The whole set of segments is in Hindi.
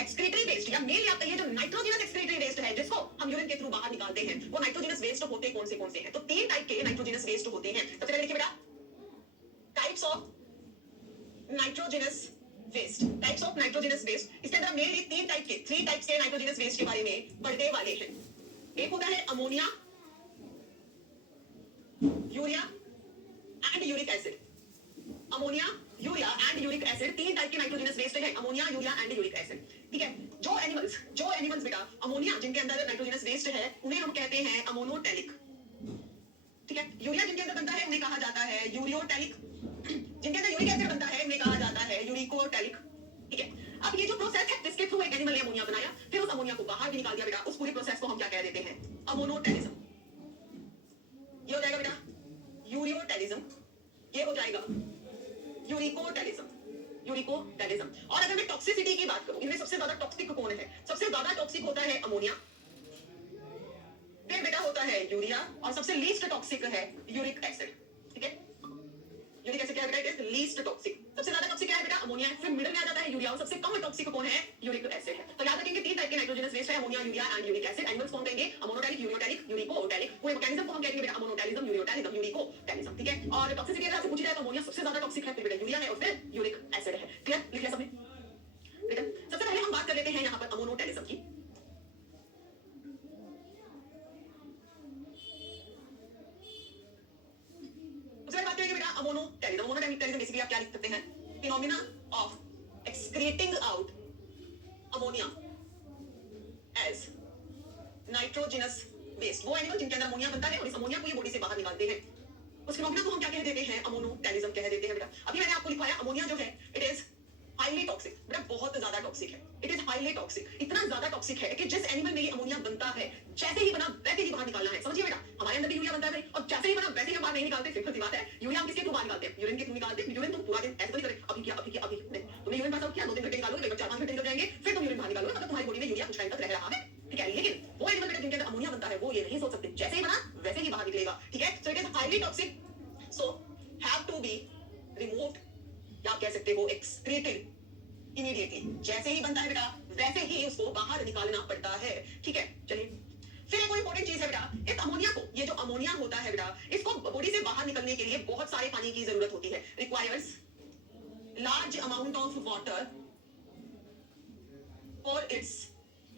एक्सक्रीटरी वेस्ट या मेल या कहिए जो नाइट्रोजनस एक्सक्रीटरी वेस्ट है जिसको हम यूरिन के थ्रू बाहर निकालते हैं, वो नाइट्रोजनस वेस्ट होते कौन से हैं? तो तीन टाइप के नाइट्रोजनस वेस्ट होते हैं। सबसे पहले देखिए बेटा, types of nitrogenous waste. Types of nitrogenous waste, इसके अंदर मेनली थ्री टाइप्स के नाइट्रोजनस वेस्ट के बारे में पढ़ने वाले हैं। एक होता है ammonia, urea and uric acid. Ammonia, urea and uric acid, तीन टाइप के नाइट्रोजनस वेस्ट है, ammonia, urea and uric acid. ठीक है, जो एनिमल्स बेटा अमोनिया जिनके अंदर नाइट्रोजनस वेस्ट है उन्हें हम कहते हैं अमोनोटैलिक। ठीक है, यूरिया जिनके अंदर बनता है उन्हें कहा जाता है यूरियोटैलिक, जिनके अंदर यूरिक एसिड बनता है उन्हें कहा जाता है यूरिकोटैलिक। ठीक है, अब ये जो प्रोसेस है जिसके थ्रू एक एनिमल ने अमोनिया बनाया, फिर उस अमोनिया को बाहर भी निकाल दिया बेटा, उस पूरी प्रोसेस को हम क्या कह देते हैं? अमोनोटैलिज्म। ये हो जाएगा बेटा यूरियोटैलिज्म, ये हो जाएगा यूरिकोटैलिज्म। और अगर मैं टॉक्सिसिटी की बात करूं, इनमें सबसे ज्यादा टॉक्सिक कौन है? सबसे ज्यादा टॉक्सिक होता है अमोनिया, फिर बेटा होता है यूरिया, और सबसे लीस्ट टॉक्सिक है यूरिक एसिड। ठीक है, यूरिक एसिड क्या है बेटा? It is least toxic. सबसे ज्यादा टॉक्सिक क्या है बेटा? अमोनिया, फिर मिडिल में आ जाता है यूरिया, और सबसे कम टॉक्सिक कौन है? यूरिक एसिड है। तो याद रखेंगे तीन टाइप के नाइट्रोजनस वेस्ट है, ammonia, urea and uric acid. Animals कौन कहेंगे? Ammonotelic, ureotelic, uricotelic. कोई मैकेनिज्म को हम कहेंगे बेटा अमोनोटैलिज्म, यूरियोटैलिज्म, यूरिकोटैलिज्म। ठीक है, और टॉक्सिसिटी अगर आपसे पूछी जाए तो अमोनिया सबसे ज्यादा टॉक्सिक है, फिर बेटा यूरिया है, और फिर यूरिक एसिड है। क्लियर? लिख लिया सबने बेटा? सबसे पहले हम बात कर लेते हैं यहाँ पर अमोनोटैलिज्म की। अमोनोटैलिज्म बेसिकली आप क्या लिख सकते हैं? Phenomena of excreting out ammonia as nitrogenous waste. वो एनिमल जिनके अंदर अमोनिया बनता है और इस अमोनिया को ये बॉडी से बाहर निकालते हैं, उस फिनोमेना को हम क्या कह देते हैं? अमोनोटैलिज्म कह देते हैं बेटा। अभी मैंने आपको लिखवाया अमोनिया जो है इट इज हाईली टॉक्सिक बेटा, बहुत ज्यादा टॉक्सिक है। इट इज हाईली टॉक्सिक, इतना ज्यादा टॉक्सिक है कि जिस एनिमल में ये अमोनिया बनता है जैसे ही बना वैसे ही बाहर निकालना है। समझिए बेटा, हमारे अंदर भी यूरिया बनता है भाई, और जैसे ही बना वैसे ही हम बाहर नहीं निकालते। सिंपल सी बात है, यूरिया हम किसके थ्रू बाहर निकालते हैं? यूरिन के थ्रू निकालते हैं। यूरिन तुम पूरा दिन ऐसे तो नहीं करे अभी किया नहीं, तुमने यूरिन पास आउट किया, 2-3 घंटे निकालोगे, लगभग 4-5 घंटे निकल जाएंगे, फिर तुम यूरिन बाहर निकालोगे, मतलब तुम्हारी बॉडी में यूरिया कुछ टाइम तक रह रहा है। ठीक है, लेकिन वो एनिमल बेटा जिनके अंदर अमोनिया बनता है वो ये नहीं सोच सकते, जैसे ही बना वैसे ही बाहर निकलेगा। ठीक है, so it is highly toxic, so have to be removed, या आप कह सकते हो एक्सक्रीटेड इमीडिएटली। जैसे ही बनता है बेटा वैसे ही उसको बाहर निकालना पड़ता है। ठीक है, चलिए फिर एक और इंपॉर्टेंट चीज है बेटा, इस अमोनिया को, ये जो अमोनिया होता है बेटा, इसको बॉडी से बाहर निकलने के लिए बहुत सारे पानी की जरूरत होती है। Requires large amount of water for its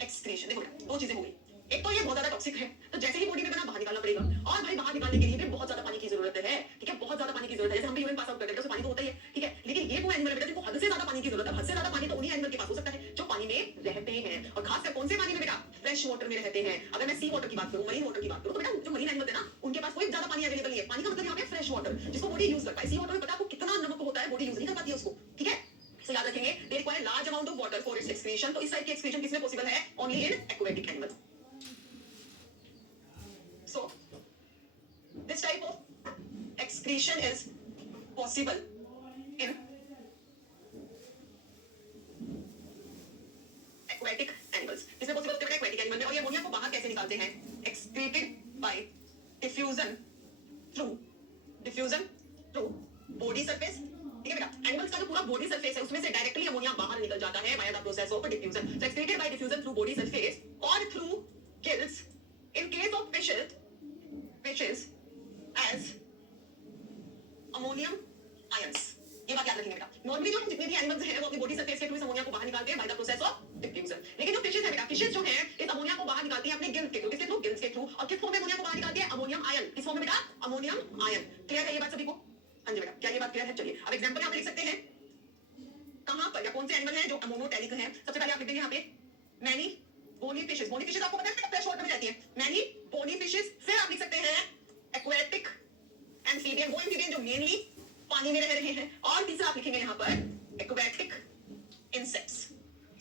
excretion. देखो बेटा, दो चीजें हो गई, एक तो ये बहुत ज्यादा टॉक्सिक है, तो जैसे ही बॉडी में बना बाहर निकालना पड़ेगा, और भाई बाहर निकालने के लिए भी बहुत ज्यादा पानी की जरूरत है। ठीक है, बहुत ज्यादा पानी की जरूरत है। जैसे हम भी यूरिन पास आउट करते हैं तो पानी तो होता ही है। ठीक है, लेकिन ये वो एनिमल है बेटा जिनको हद से ज्यादा पानी की जरूरत है। हद से ज्यादा पानी तो उन्हीं एनिमल के पास हो सकता है जो पानी में रहते हैं, और खासकर कौन से पानी में बेटा? फ्रेश वाटर में रहते हैं। अगर मैं सी वाटर की बात करूं, मरीन वाटर की बात करूं, तो बेटा जो मरीन एनिमल है ना उनके पास कोई ज्यादा पानी अवेलेबल नहीं है। पानी का मतलब यहाँ पे फ्रेश वाटर जिसको बॉडी यूज कर पाए। सी वाटर में पता आपको कितना नमक होता है, बॉडी यूज नहीं कर पाती है उसको। ठीक है, तो याद रखेंगे they require large amount of water for its excretion. तो इस टाइप की एक्सक्रीशन किसमें पॉसिबल है? Only in aquatic animal. So, this type of excretion is possible in aquatic animals. इसमें possible होते हैं aquatic animal में। और ये अमोनिया को बाहर कैसे निकालते हैं? Excreted by diffusion through body surface। ठीक है बेटा, एनिमल्स का जो पूरा बॉडी सरफेस है उसमें से डायरेक्टली अमोनिया बाहर निकल जाता है via the process of diffusion। So excreted by diffusion through body surface or through gills in case of fishes as ammonium ions। ये बात याद रखेंगे बेटा। नॉर्मली जो जितने भी एनिमल्स हैं वो अपनी बॉडी सरफेस के थ्रू इस अमोनिया को बाहर निकालते हैं by the process of diffusion. लेकिन जो फिशेस है बेटा, फिशेस जो हैं इस अमोनिया को बाहर निकालती हैं अपने गिल्स के थ्रू। किसके थ्रू? गिल्स के थ्रू। और किस फॉर्म में अमोनिया को बाहर निकालती है? Ammonium ion. किस फॉर्म में बेटा? Ammonium ion. क्लियर है ये बात सभी को? हां जी बेटा, क्या ये बात क्लियर है? चलिए अब एग्जांपल यहां पे लिख सकते हैं, कहां पर या कौन से एनिमल हैं जो अमोनोटैलिक हैं। सबसे पहले आप लिख देंगे यहां पे many bony fishes. Bony fishes आपको पता है फ्रेश वाटर में रहती है। Many bony fishes. फिर आप लिख सकते हैं एक्वेटिक एम्फीबियन, वो एम्फीबियन जो मेनली पानी में रह रहे हैं। और तीसरा आप लिखेंगे यहां पर एक्वेटिक इंसेक्ट्स।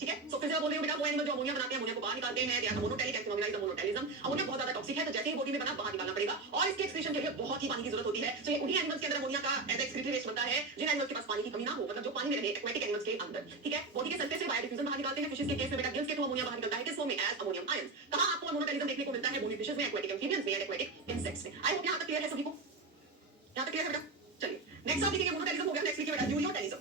ठीक है, तो फिर से बोल रही हूं बेटा, वो एनिमल जो अमोनिया बनाते हैं, अमोनिया को बाहर निकालते हैं, या अमोनोटैलिक एक्टिविटीज अमोनोटैलिज्म। अमोनिया बहुत ज्यादा टॉक्सिक है, तो जैसे ही बॉडी में बना बाहर निकालना पड़ेगा, और इसके एक्सक्रीशन के लिए बहुत ही पानी की जरूरत होती है। तो ये उन्हीं एनिमल्स के अंदर अमोनिया का एज एक्सक्रीटरी वेस्ट बनता है जिन एनिमल्स के पास पानी की कमी ना हो, मतलब जो पानी में रहे, एक्वेटिक एनिमल्स के अंदर। ठीक है, बॉडी के सरफेस से बायो डिफ्यूजन बाहर निकालते हैं। फिशेस के केस में बेटा गिल्स के थ्रू अमोनिया बाहर निकलता है, किस फॉर्म में? As ammonium ions. कहां आपको अमोनोटैलिज्म देखने को मिलता है? बोनी फिशेस में, एक्वेटिक एम्फीबियंस में, एक्वेटिक इंसेक्ट्स में। आई होप यहां तक क्लियर है सभी को? यहां तक क्लियर है बेटा? चलिए नेक्स्ट आप लिखेंगे अमोनोटैलिज्म हो गया। नेक्स्ट लिखिए बेटा यूरियोटैलिज्म।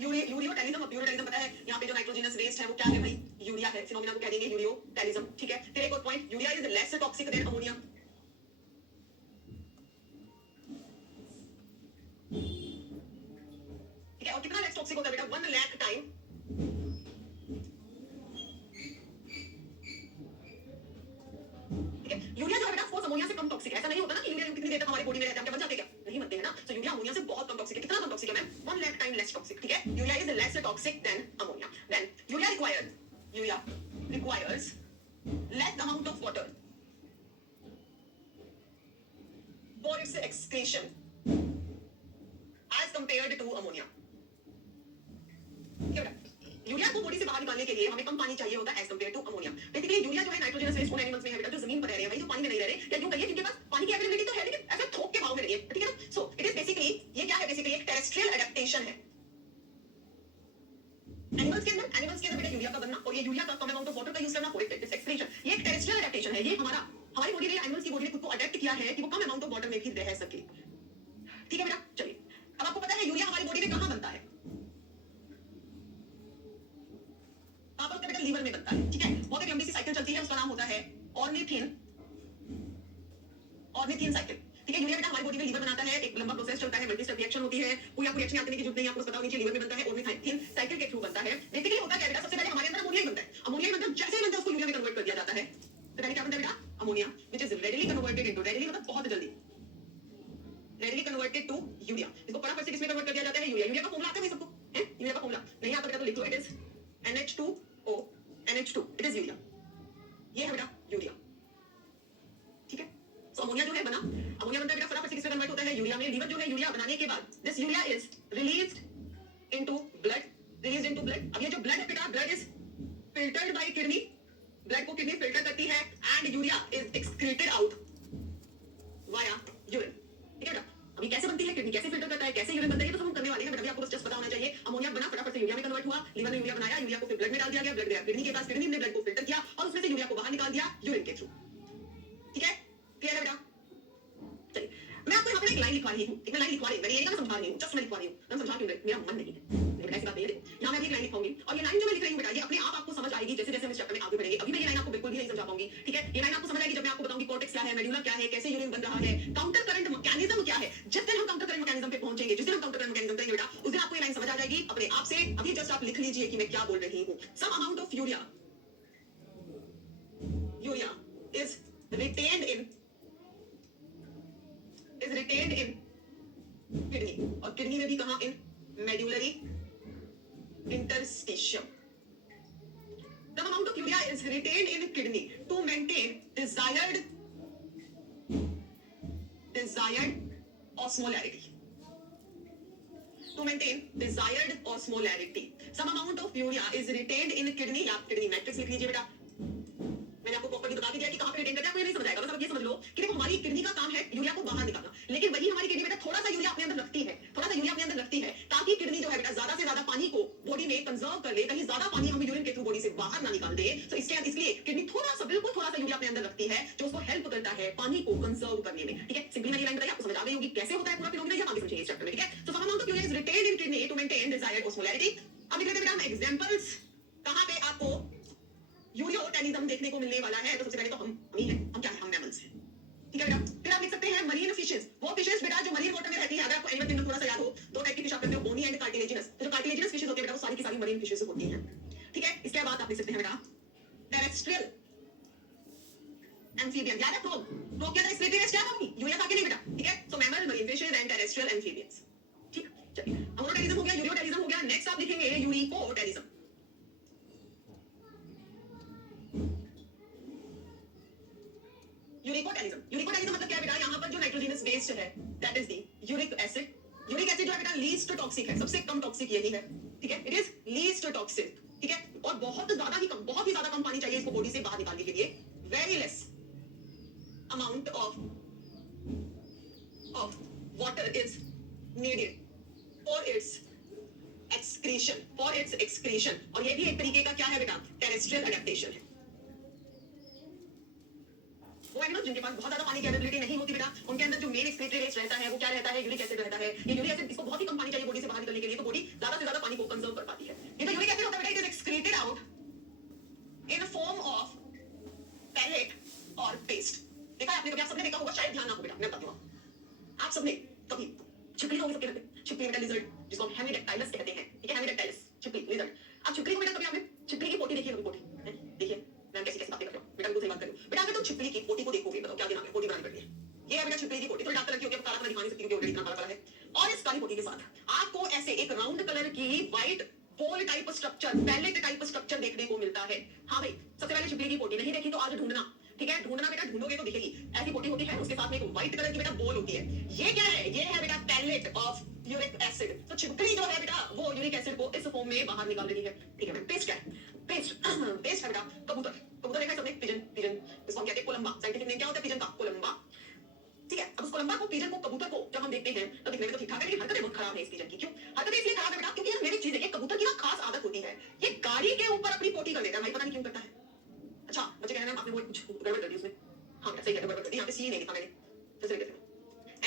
यूरियोटेलिज्म, अब यूरियोटेलिज्म पता है यहाँ पे जो नाइट्रोजनस वेस्ट है वो क्या है भाई, यूरिया है, फिनोमिना को कह देंगे यूरियोटेलिज्म, ठीक है। फिर एक और point, urea is less toxic than ammonia. ठीक है, और कितना लेस टॉक्सिक होता है बेटा, 1 लाख टाइम। ठीक है, यूरिया जो है बेटा फोर्स अमोनिया से कम टॉक्सिक है। ऐसा नहीं होता ना कि यूरिया कितनी देर तक हमारी बॉडी में रहता है, हम क्या बन जाते हैं, क्या नहीं बनते हैं ना। तो यूरिया अमोनिया से बहुत कम टॉक्सिक है। कितना कम टॉक्सिक है ma'am, 1 lakh time less toxic. ठीक है, urea is less toxic than ammonia. Then urea requires less amount of water for its excretion as compared to ammonia। क्या बेटा, यूरिया को बॉडी से बाहर निकालने के लिए हमें कम पानी चाहिए होता है as compare to ammonia. Basically urea जो है नाइट्रोजनस वेस्ट उन एनिमल्स में है बेटा जो जमीन पर रह रहे हैं भाई, जो पानी में नहीं रह रहे, या यूं कहिए जिनके पास पानी की अवेलेबिलिटी तो है लेकिन ऐसे थोक के भाव में नहीं है, ठीक है ना। सो इट इज बेसिकली, ये क्या है, बेसिकली एक टेरेस्ट्रियल एडेप्टेशन है एनिमल्स के अंदर बेटा यूरिया का बनना, और ये यूरिया का कम अमाउंट ऑफ वाटर का यूज करना फॉर इट्स एक्सक्रीशन। ये एक टेरेस्ट्रियल एडेप्टेशन है। ये हमारी बॉडी ने, एनिमल्स की बॉडी ने खुद को अडेप्ट किया है कि वो कम अमाउंट ऑफ वाटर में भी रह सके। ठीक है बेटा, चलिए अब आपको पता है यूरिया हमारी बॉडी में कहां बनता है, कहां पर बेटा, लीवर में बनता है। ठीक है, बहुत एक लंबी सी साइकिल चलती है, उसका नाम होता है ऑर्निथिन साइकिल। ठीक है, यूरिया बेटा हमारी बॉडी में लीवर बनाता है, एक लंबा प्रोसेस चलता है, मल्टी स्टेप रिएक्शन होती है, कोई आपको रिएक्शन याद करने की जरूरत नहीं है, आपको पता होगा नीचे लीवर में बनता है, ऑर्निथिन साइकिल के थ्रू बनता है। बेसिकली होता क्या है बेटा, सबसे पहले हमारे अंदर अमोनिया बनता है, अमोनिया मतलब जैसे ही बनता है उसको यूरिया में कन्वर्ट कर दिया जाता है। तो पहले क्या बनता है बेटा, ammonia, which is readily converted into, readily मतलब बहुत जल्दी, रेडिली कन्वर्टेड टू यूरिया। इसको फटाफट से किसमें कन्वर्ट कर दिया जाता है, यूरिया का फॉर्मूला आता है भाई सबको, है यूरिया का फॉर्मूला, नहीं आता बेटा तो लिख लो, it is NH2O, NH2, it is urea. ये है बेटा यूरिया। ठीक है, तो अमोनिया जो है बना, अमोनिया बनता है बेटा फटाफट से किसमें कन्वर्ट होता है, यूरिया में। लीवर जो है यूरिया बनाने के बाद this urea is released into blood, अब ये जो ब्लड है बेटा, blood is filtered bye kidney, blood को किडनी फिल्टर करती है, and urea is excreted out via urine. ठीक है बेटा, अभी कैसे बनती है किडनी, कैसे फिल्टर करता है, कैसे यूरिन बनता है, ये तो सब हम करने वाले हैं बेटा, अभी आपको बस जस्ट पता होना चाहिए। अमोनिया बना, फटाफट से यूरिया में कन्वर्ट हुआ, लीवर ने यूरिया बनाया, यूरिया को फिर ब्लड में डाल दिया गया, ब्लड गया किडनी के पास, किडनी ने ब्लड को फिल्टर किया और उसमें से यूरिया को बाहर निकाल दिया यूरिन के थ्रू। ठीक है, क्लियर है बेटा। चलिए मैं आपको यहाँ पर एक लाइन लिखवा रही हूँ, एक लाइन लिखवा रही हूँ, मैंने ये नहीं समझा रही हूँ, जस्ट मैं लिखवा रही हूँ, मैं समझा क्यों रही, मेरा मन नहीं है, लेकिन ऐसी बात नहीं है। यहाँ मैं एक लाइन लिखाऊंगी और ये लाइन जो मैं लिख रही हूँ बेटा, ये अपने आप आपको समझ आएगी जैसे जैसे हम इस चैप्टर में आगे बढ़ेंगे। अभी मैं ये लाइन आपको बिल्कुल भी नहीं समझा पाऊंगी। ठीक है, ये लाइन आपको समझ आएगी जब मैं आपको बताऊंगी कॉर्टेक्स क्या है, मेडुला क्या है, कैसे यूरिन बन रहा है, काउंटर करंट मैकेनिज्म क्या है। जिस दिन हम काउंटर करंट मैकेनिज्म पे पहुंचेंगे, जिस दिन हम काउंटर करंट मैकेनिज्म करेंगे बेटा, उस दिन आपको ये लाइन समझ आ जाएगी अपने आप से। अभी जस्ट आप लिख लीजिए कि मैं क्या बोल रही हूँ। Some amount of urea is retained in kidney, और किडनी में भी कहां, in medullary interstitium. The amount of urea is retained in kidney to maintain desired osmolarity. To maintain desired osmolarity. Some amount of urea is retained in kidney, या किडनी मैट्रिक्स लिख लीजिए बेटा। मैंने आपको प्रॉपर्टी बता दिया कि कहां पे रिटेन करते हैं, आपको ये नहीं समझ आएगा, बस आप ये समझ लो कि देखो हमारी किडनी का काम है यूरिया को बाहर निकालना, लेकिन वही हमारी किडनी बेटा थोड़ा सा यूरिया अपने अंदर रखती है, ताकि किडनी जो है बेटा ज्यादा से ज्यादा पानी को बॉडी में कंजर्व कर ले, कहीं ज्यादा पानी हम यूरिन के थ्रू बॉडी से बाहर ना निकाल दे। तो इसलिए किडनी थोड़ा सा, बिल्कुल थोड़ा सा यूरिया अपने अंदर रखती है जो उसको हेल्प करता है पानी को कंजर्व करने में। ठीक है, सिंपली मैंने लाइन बताई, आपको समझ आ गई होगी कैसे होता है पूरा फिनोमेना, ये आगे समझेंगे इस चैप्टर में। ठीक है, तो some amount of urea is retained in kidney to maintain desired osmolarity. अब लिख लेते हैं बेटा हम एग्जांपल्स, कहां पे आपको यूरियोटेलिज्म देखने को मिलने वाला है। तो सबसे पहले तो हम ही हैं, हम क्या हैं, हम मैमल्स हैं। ठीक है बेटा, फिर आप लिख सकते हैं मरीन फिशेस, वो फिशेस बेटा जो मरीन वाटर में रहती है। अगर आपको एनिमल किंगडम थोड़ा सा याद हो, दो टाइप की फिश आप करते हो, बोनी एंड कार्टिलेजिनस। तो जो कार्टिलेजिनस फिशेस होती है बेटा वो सारी की सारी मरीन फिशेस होती हैं। ठीक है, इसके बाद आप लिख सकते हैं बेटा टेरेस्ट्रियल एम्फीबियन। याद है प्रोब के अंदर स्प्लिटिंग क्या होगी, यूरिया था कि नहीं बेटा। ठीक है, so mammal, marine fishes and terrestrial amphibians. ठीक, चलिए अमोनोटेलिज्म हो गया, यूरियोटेलिज्म हो गया, नेक्स्ट आप लिखेंगे यूरिकोटेलिज्म। यूरिकोटेलिज्म मतलब क्या है बेटा, यहाँ पर जो नाइट्रोजनस वेस्ट है that is the uric acid. Uric acid जो है बेटा लीस्ट टॉक्सिक है, सबसे कम टॉक्सिक यही है। ठीक है, इट इज लीस्ट टॉक्सिक। ठीक है, और बहुत ही ज्यादा कम पानी चाहिए इसको बॉडी से बाहर निकालने के लिए। Very less amount of water is needed for its excretion. और ये भी एक तरीके का क्या है बेटा, टेरेस्ट्रियल एडेप्टेशन है। वो एनिमल्स जिनके पास बहुत ज्यादा पानी की अवेलेबिलिटी नहीं होती बेटा, उनके अंदर जो मेन एक्सक्रीटरी रेट रहता है वो क्या रहता है, यूरिक एसिड रहता है। ये यूरिक एसिड, इसको बहुत ही कम पानी चाहिए बॉडी से बाहर निकलने के लिए, तो बॉडी ज्यादा से ज्यादा पानी को कंजर्व कर पाती है। ये जो यूरिक एसिड होता है बेटा, it is excreted out in form of pellet और पेस्ट। देखा है आपने कभी? आप सबने देखा होगा, शायद ध्यान ना हो बेटा, मैं बताती हूँ। आप सबने कभी छिपकली होगी सबके घर पे, छिपकली बेटा लिजर्ड, जिसको हम हेमिडेक्टाइलस कहते हैं, ठीक है, हेमिडेक्टाइलस छिपकली लिजर्ड। आप छिपकली को बेटा कभी आपने छिपकली की पोटी देखी है? पोटी देखिए, मैं कैसी कैसी बातें कर रहा हूँ बेटा, बिल्कुल सही बात कर रही हूँ बेटा। अगर तुम छिपकली की पोटी को देखोगे, बताओ क्या दिमाग में पोटी बनानी पड़ती है। ये है बेटा छिपकली की पोटी, थोड़ी डार्क कलर की होती है, काला कलर दिखा नहीं सकती क्योंकि ऑलरेडी इतना काला कलर है। और इस काली पोटी के साथ आपको ऐसे एक राउंड कलर की white pole type structure, pallet type structure देखने को मिलता है। हाँ भाई, सबसे पहले छिपकली की पोटी नहीं देखी तो आज ढूंढना, ठीक है, ढूंढना बेटा, ढूंढोगे तो दिखेगी। ऐसी पोटी होती है, उसके साथ में एक व्हाइट कलर की बेटा बोल होती है। ये क्या है? ये है बेटा पैलेट ऑफ यूरिक एसिड। तो छिपकली जो है बेटा, वो यूरिक एसिड को इस फॉर्म में बाहर निकाल रही है, ठीक है। पेस्ट क्या है? पेस्ट पेस्ट है बेटा कबूतर। कबूतर देखा है सबने? पिजन, पिजन, इसको हम कहते हैं कोलंबा। साइंटिफिक नेम क्या होता है पिजन का? कोलंबा, ठीक है। अब उस कोलंबा को, पिजन को, कबूतर को जब हम देखते हैं तो दिखने में तो ठीक ठाक है, लेकिन हरकतें बहुत खराब है इस पिजन की। क्यों हरकतें इसलिए खराब है बेटा? क्योंकि यार मेरी चीज है, कबूतर की ना खास आदत होती है, ये गाड़ी के ऊपर अपनी पोटी कर देता है। भाई पता नहीं क्यों करता है। अच्छा बच्चे कह रहे हैं आपने वो कुछ गड़बड़ कर दी उसमें। हाँ बेटा सही कहते, गड़बड़ कर दी। यहाँ पे सी नहीं लिखा मैंने, जैसे लिखा था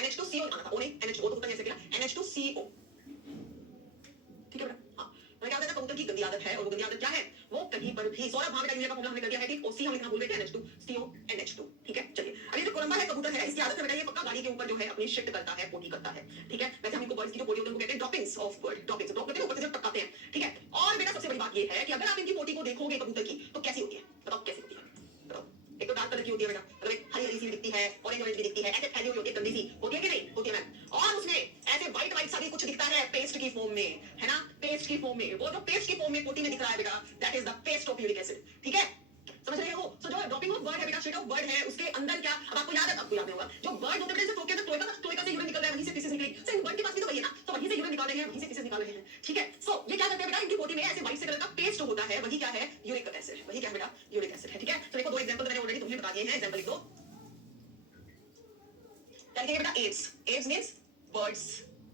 NH2CO आना था, ओ नहीं NH2O तो होता नहीं, ऐसे क्या NH2CO, ठीक है बेटा। हाँ मैंने क्या बताया, कबूतर की गंदी आदत है, और वो गंदी आदत क्या है? वो कहीं पर भी सौरभ, हाँ बेटा इंडिया का फॉर्मूला हमने कर दिया है, ठीक। OC हम लिखना भूल गए थे, NH2CO NH2, ठीक है। चलिए अब ये जो कोलंबा है, कबूतर है, इसकी आदत है बेटा, ये पक्का गाड़ी के ऊपर जो है अपनी शिट करता है, पोटी करता है, ठीक है। वैसे हम इनको बर्ड्स की जो पोटी होती है उनको कहते हैं droppings of bird, droppings drop करते हैं ऊपर से जब टपकाते हैं, ठीक है। और बेटा सबसे बड़ी बात ये है कि अगर आप इनकी पोटी को देखोगे कबूतर की, तो कैसी होती है? बताओ कैसी होती है? बताओ। एक तो डार्क कलर की होती है बेटा, मतलब एक हरी हरी सी भी दिखती है, ऑरेंज ऑरेंज भी दिखती है, ऐसे फैली हुई होती है, गंदी सी होती है कि नहीं? होती है मैम। और उसमें ऐसे व्हाइट व्हाइट सा भी कुछ दिखता है पेस्ट की फॉर्म में, है ना, पेस्ट की फॉर्म में। वो जो पेस्ट की फॉर्म में पोटी में दिख रहा है बेटा, that is the paste of uric acid, ठीक है। समझ रहे हो? सो जो ड्रॉपिंग ऑफ बर्ड है बेटा, शेड ऑफ बर्ड है, उसके अंदर क्या, अब आपको याद है, आपको याद होगा, जो बर्ड होते हैं थ्रोट के अंदर क्लोएका से यूरिन निकल रहा है, वहीं से पीसेस निकली। सो इन बर्ड के पास भी तो वही है ना, तो वहीं से यूरिन निकाल रहे हैं, वहीं से पीसेस निकाल रहे हैं, ठीक है। सो ये क्या करते हैं बेटा, इनकी पोटी में ऐसे व्हाइट से कलर का पेस्ट होता है, वही क्या है? Uric acid. वही क्या है बेटा? यूरिक एसिड है, ठीक है। तो देखो दो एग्जांपल मैंने ऑलरेडी तुम्हें बता दिए हैं, एग्जांपल लिख दो। क्या लिखेंगे बेटा? Aves, aves means birds.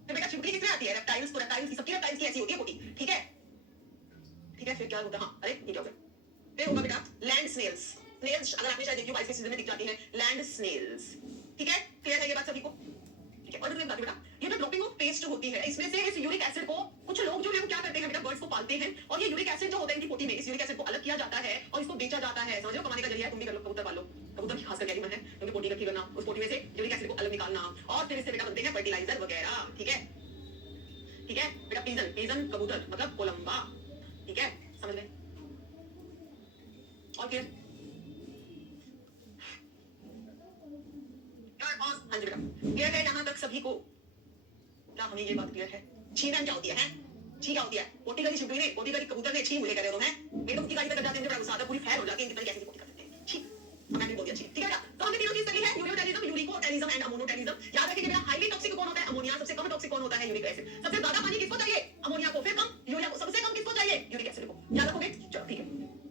फिर बेटा छिपकली किसमें आती है? रेप्टाइल्स को, रेप्टाइल्स की, सबकी रेप्टाइल्स की ऐसी होती है पोटी, ठीक है, ठीक है। फिर क्या होता है? हाँ अरे ये क्या होता है? फिर होगा बेटा लैंड स्नेल्स। स्नेल्स अगर आपने शायद देखी हो, बाइस के सीजन में दिख जाती है लैंड स्नेल्स, ठीक है। क्लियर है ये बात सभी को? ठीक है। और मैं बता दूं बेटा, ये जो ड्रॉपिंग ऑफ पेस्ट होती है, इसमें से इस यूरिक एसिड को कुछ लोग जो है वो क्या करते हैं बेटा, बर्ड्स को पालते हैं, और ये यूरिक एसिड जो होता है इनकी पोटी में, इस यूरिक एसिड को अलग किया जाता है और इसको बेचा जाता है। समझ लो, कमाने का जरिया है। तुम भी कर लो, कबूतर पाल लो। कबूतर की खास करके मन है, क्योंकि पोटी इकट्ठी करना, उस पोटी में से यूरिक एसिड को अलग निकालना, और फिर इससे बेटा बनते हैं फर्टिलाइजर वगैरह, ठीक है, ठीक है बेटा। पिजन, पिजन कबूतर मतलब कोलंबा, ठीक है, समझ गए? और फिर हाँ जी बेटा, क्लियर है यहाँ तक सभी को? क्या हमें ये बात क्लियर है? छी मैम क्या होती है? छी क्या होती है? पोटी करी छिपकली ने, पोटी करी कबूतर ने, छी मुझे कह रहे हो? मैं मेरे तो कुत्ती गाड़ी पे कर जाते हैं, बड़ा गुस्सा आता है, पूरी फैल हो जाती है, इनकी कैसे पोटी कर देते हैं, छी। मैंने बोल दिया छी, ठीक है बेटा। तो हमने तीनों चीज कर ली है, यूरियोटेलिज्म, यूरिकोटेलिज्म एंड अमोनोटेलिज्म। याद रखिए बेटा, हाईली टॉक्सिक कौन होता है? अमोनिया। सबसे कम टॉक्सिक कौन होता है? Uric acid. सबसे ज्यादा पानी किसको चाहिए? अमोनिया को। फिर कम यूरिया को। सबसे कम किसको चाहिए? यूरिक एसिड को। याद रखोगे? चलो ठीक है,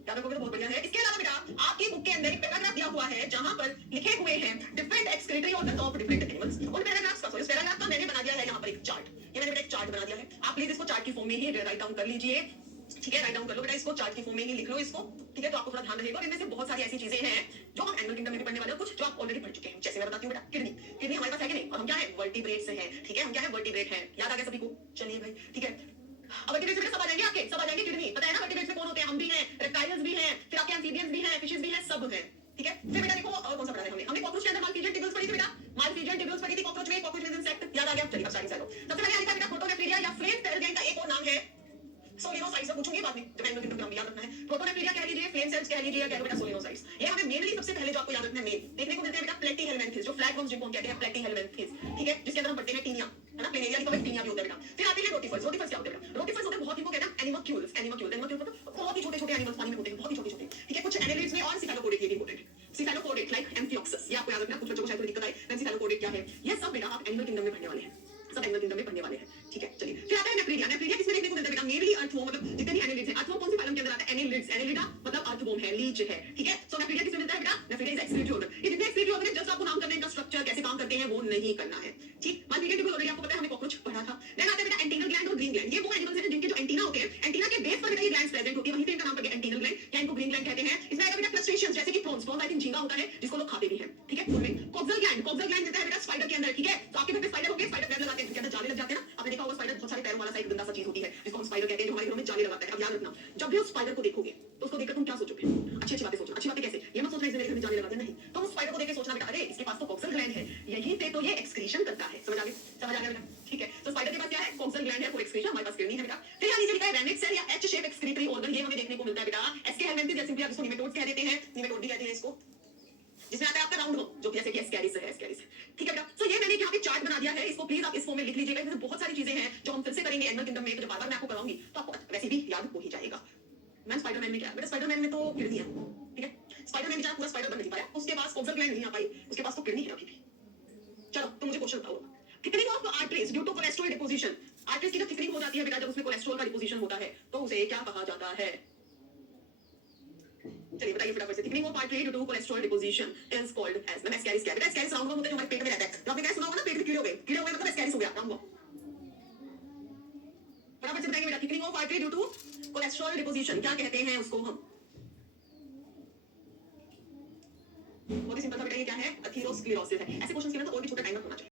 याद रखोगे तो बहुत बढ़िया है। इसके अलावा बेटा आपकी बुक के अंदर एक पैराग्राफ दिया हुआ है जहां पर लिखे हुए हैं different excretory of the top different animals. उन पैराग्राफ्स का, इस पैराग्राफ का मैंने बना दिया है यहाँ पर एक चार्ट। ये मैंने बेटा एक चार्ट बना दिया है, आप प्लीज इसको चार्ट की फॉर्म में ही राइट डाउन कर लीजिए, ठीक है। राइट डाउन कर लो बेटा, इसको चार्ट की फॉर्म में ही लिख लो इसको, ठीक है। तो आपको थोड़ा ध्यान रहेगा। इनमें से बहुत सारी ऐसी चीजें हैं जो हम एनिमल किंगडम में भी पढ़ने वाले हैं, कुछ जो आप ऑलरेडी पढ़ चुके हैं। जैसे मैं बताती हूँ बेटा, किडनी। किडनी हमारे पास है कि नहीं? और हम क्या है? वर्टिब्रेट्स हैं, ठीक है। हम क्या है? वर्टिब्रेट हैं। याद आ गया सभी को? चलिए भाई, ठीक है। अब वर्टिब्रेट्स में सब आ जाएंगे आपके, सब आ जाएंगे। किडनी पता है ना? वर्टिब्रेट्स में कौन होते हैं? हम भी हैं, रेप्टाइल्स भी हैं, फिर आपके एम्फीबियंस भी हैं, फिशेस भी हैं, सब हैं, ठीक है। फिर बेटा देखो और कौन सा पढ़ा है हमने? हमने कॉकरोच के अंदर मालफीजियन टिब्यूल्स पढ़ी थी बेटा, मालफीजियन टिब्यूल्स पढ़ी थी कॉकरोच में। कॉकरोच मींस इंसेक्ट, याद आ गया? चलिए अब स्टार्टिंग से लो। सबसे पहले लिखा बेटा प्रोटोनेफ्रीरिया या फ्लेम सेल गैंग का एक और नाम है सोलिनोसाइट्स। पूछूंगी बाद में जब एनिमल किंगडम नाम याद रखना है। प्रोटोनेफ्रीरिया कह लीजिए, फ्लेम सेल्स कह लीजिए, कह लो बेटा सोलिनोसाइट्स। ये हमें मेनली सबसे पहले जो आपको याद रखना है मेन देखने को मिलते हैं बेटा प्लेटीहेलमिन्थेस, जो फ्लैटवर्म्स जिनको हम कहते हैं प्लेटीहेलमिन्थेस, ठीक है, जिसके अंदर हम पढ़ते हैं टीनिया, है ना, प्लेनेरिया की तो टीनिया भी होता है बेटा। फिर आते हैं रोटिफर्स। रोटिफर्स क्या होते हैं बेटा? रोटिफर्स होते हैं बहुत ही, वो कहते हैं एनिमोक्यूल्स। एनिमोक्यूल्स, एनिमोक्यूल्स मतलब बहुत ही छोटे-छोटे एनिमल्स पानी में होते हैं, बहुत ही छोटे-छोटे, ठीक है। कुछ एनालिड्स में और सिफेलोपोडेट, ये भी इंपॉर्टेंट है। सिफेलोपोडेट लाइक एम्फियोक्सस, ये आपको याद रखना है। कुछ बच्चों को शायद थोड़ी दिक्कत आए, देन सिफेलोपोडेट क्या है? ये सब बेटा आप एनिमल किंगडम में पढ़ने वाले हैं, सब एनिमल किंगडम में पढ़ने वाले हैं, ठीक है। चलिए फिर आता है नेफ्रीडिया। नेफ्रीडिया किसमें देखने को मिलता है बेटा? मेनली अर्थवॉर्म, मतलब जितने भी एनालिड्स हैं। अर्थवॉर्म कौन सी फाइलम के अंदर आता है? एनालिड्स। एनालिडा मतलब अर्थवॉर्म है, लीच है, ठीक है। सो नेफ्रीडिया किसमें मिलता है बेटा? Nephridia is excretory organ. ये जितने एक्सक्रीटरी ऑर्गन है, जस्ट आपको नाम करने का स्ट्रक्चर कैसे काम करते हैं वो नहीं करना है, ठीक। मालफीजियन टिब्यूल ऑलरेडी आपको पता है, हमने कॉकरोच पढ़ा था। देन आता है बेटा एंटीनल ग्लैंड और ग्रीन ग्लैंड। ये वो एनिमल्स हैं जिनके जो एंटीना होते हैं, एंटीना के बेस पर बेटा ये ग्लैंड्स प्रेजेंट होती है, वहीं से इनका नाम पड़ गया एंटीनल ग्लैंड, या इनको ग्रीन ग्लैंड कहते हैं। इसमें आएगा बेटा क्रस्टेशियंस, जैसे कि प्रॉन्स। प्रॉन्स आई थिंक झींगा होता है जिसको लोग खाते भी हैं, एक्सक्रीशन करता है। समझ आ गया बेटा? ठीक है। तो स्पाइडर के पास क्या है? कोक्सल ग्लैंड है, फूड एक्सक्रीशन। हमारे पास किडनी है बेटा। फिर यहाँ नीचे लिखा है रेमिक्स सेल या एच शेप एक्सक्रीटरी ऑर्गन, ये हमें देखने को मिलता है बेटा। एसके हेलमिंथेस या सिंपली आप इसको निमेटोड्स कह देते हैं, निमेटोड भी कहते हैं इसको, जिसमें आता है आपका राउंड वर्म, जो कि जैसे कि एस्कैरिस है, एस्कैरिस। ठीक है बेटा? सो ये मैंने यहाँ पे चार्ट बना दिया है, इसको प्लीज आप इस फॉर्म में लिख लीजिएगा। इसमें बहुत सारी चीजें हैं जो हम फिर से करेंगे एनिमल किंगडम में, तो जब बार-बार मैं आपको कराऊंगी तो आपको वैसे भी याद हो ही जाएगा। मैन स्पाइडरमैन में क्या है बेटा? स्पाइडरमैन में तो किडनी है, ठीक है? स्पाइडरमैन बेचारा पूरा स्पाइडर बन नहीं पाया, उसके पास कोक्सल ग्लैंड नहीं आ पाई, उसके पास तो किडनी है अभी भी। चलो तो मुझे क्वेश्चन बताओ, thickening of arteries due to cholesterol deposition. Arteries की जब थिकनिंग हो जाती है बेटा, जब उसमें कोलेस्ट्रॉल का डिपोजिशन होता है, तो उसे क्या कहा जाता है? चलिए बताइए फटाफट से। Thickening of artery due to cholesterol deposition is called as, ma'am ascaris क्या है बेटा? एस्कैरिस राउंड वर्म होता है जो हमारे पेट में रहता है। तो आपने क्या सुना होगा ना, पेट में कीड़े हो गए, कीड़े हो गए मतलब एस्कैरिस हो गया, राउंड वर्म। फटाफट से बताइए बेटा, thickening of artery due to cholesterol deposition क्या कहते हैं उसको हम? बहुत ही सिंपल था बेटा, ये क्या है? अथेरोस्क्लेरोसिस है। ऐसे क्वेश्चंस के लिए ना और भी छोटा टाइम रखना चाहिए।